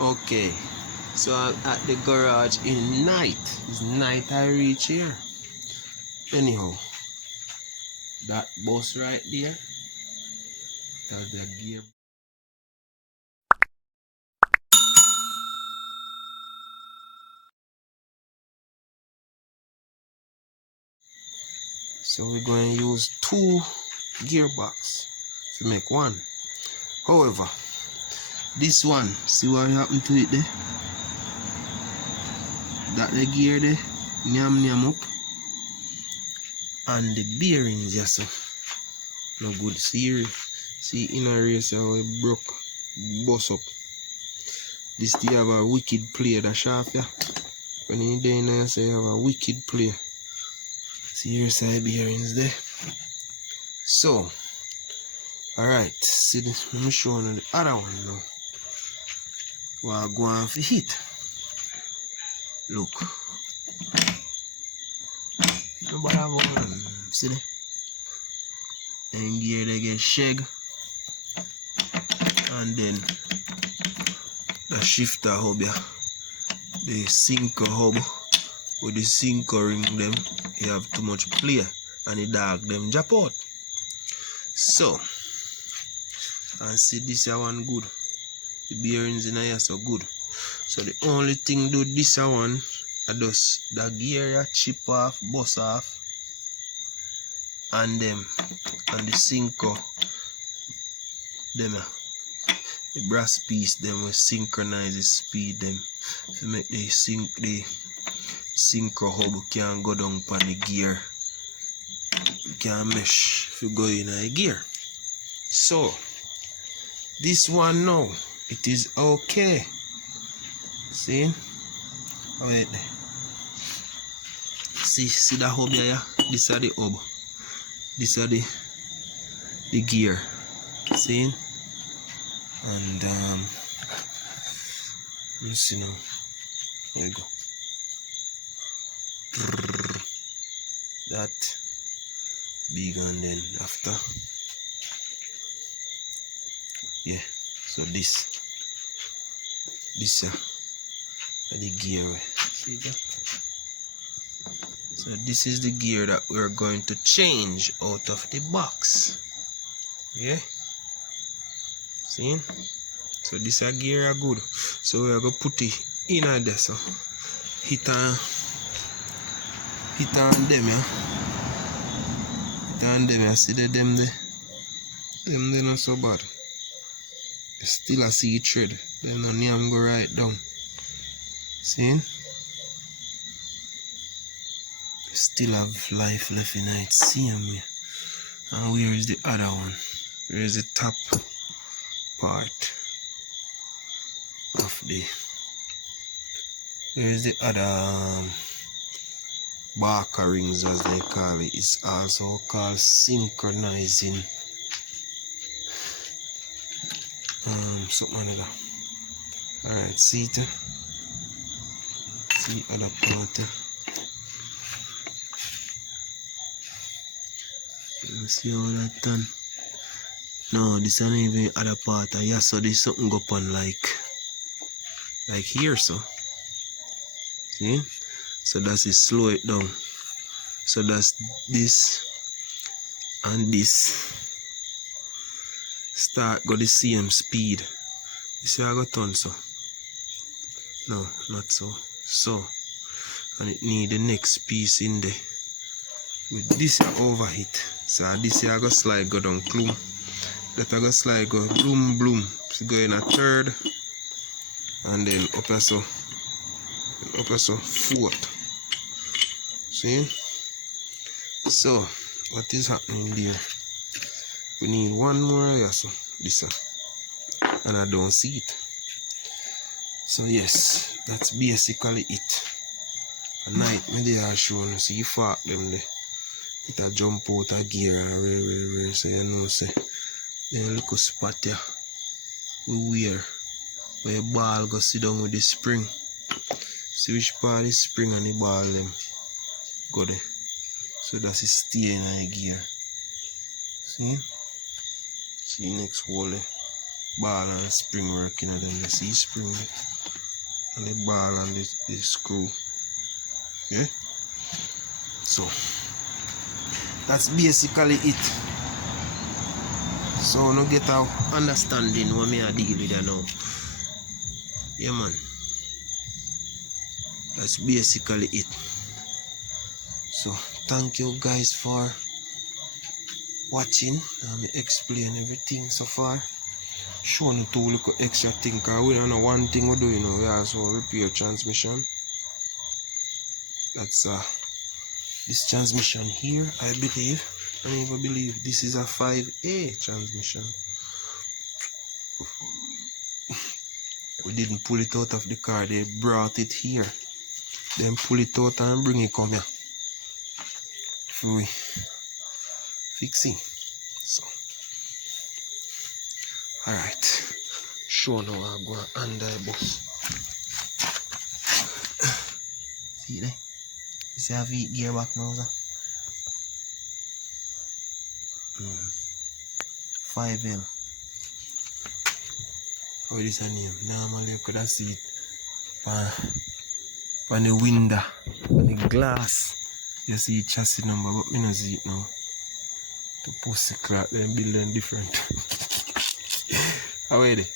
Okay, so I'm at the garage in night. It's night I reach here. Anyhow, that bus right there, that's the gear. So we're going to use 2 gearbox to make one. However, this one, see what happened to it there? That the gear there, nyam up, and the bearings, yes, so no good. See in a race how it broke, bust up. This they have a wicked play, the shaft, yeah. When you there, you say you have a wicked play. See your side bearings there. So, alright, see this, let me show you the other one now. We're going for hit. Look. Nobody have one. See there? And here they get shag. And then the shifter hub here. The sinker hub. With the sinker ring them, you have too much play. And the dog them drop out. So, and see this one good. The bearings in here so good. So the only thing do this one, I just the gear chip off, bust off, and them and the sinker, them the brass piece them will synchronize the speed them to make the sinker hub can go down on the gear. Can mesh if you go in a gear. So this one now it is okay. See? Wait. See the hub here? This is the hub. This is the gear. See? And let's see now. There you go. That big, and then after, yeah. So this the gear. See that? So this is the gear that we're going to change out of the box. Yeah. See? So this a gear are good. So we're gonna put it in there. So hit on them, yeah. Hit on them, yeah. See them they not so bad. Still a see thread. Them no name go right down. See? Still have life left in it. See them, yeah. And where is the other one? Where is the top part of the? Where is the other barker rings, as they call it? It's also called synchronizing something like that. Alright, see it? See other part. You see how that done? No, this isn't even other part. Yeah, so there's something go on like here, so. See? So that's it, slow it down. So that's this and this. Start go the same speed. You see I got turn so? No, not so. So. And it need the next piece in there. With this overhit. So this I go slide go down clum. That I go slide go bloom bloom. So go in a third. And then up so fourth. See? So what is happening there? We need one more, yeah, so this one. And I don't see it. So yes, that's basically it. At night me there showing, see you fuck them there. It a jump out a gear and rare, so you know say then look a spot here. We wear where your ball go sit down with the spring. See which part is spring and the ball them go there. So that's it stay in a gear. See? See next wall there. ball and spring working and then you see spring and the ball and the screw. Yeah? So that's basically it. So no get a understanding what me I deal with now. Yeah man. That's basically it. So thank you guys for watching. Me explain everything so far. Showing you two little extra thing, cause we don't know one thing we do, you know. We also repair transmission. That's this transmission here, I believe. I don't even believe this is a 5A transmission. We didn't pull it out of the car, they brought it here. Then pull it out and bring it come here. We fix it. So alright. Sure now I go under the bus. See there? You see how V gearbox now, sir? 5L. How is this name? Normally you could have see it on the window, on the glass. You see chassis number, but me don't see it now. The pussy crap, them build them different. How are they?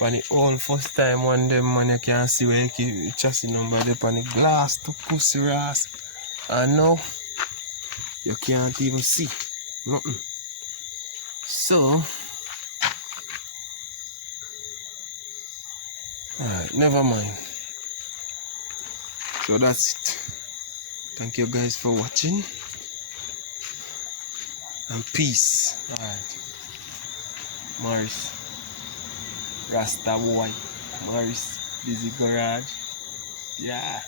On the all first time one them man you can see where you keep chassis number there on the glass to pussy ass. And now you can't even see nothing. So alright, never mind. So that's it. Thank you guys for watching. And peace. Alright. Morris. Rasta boy. Morris. Busy garage. Yeah.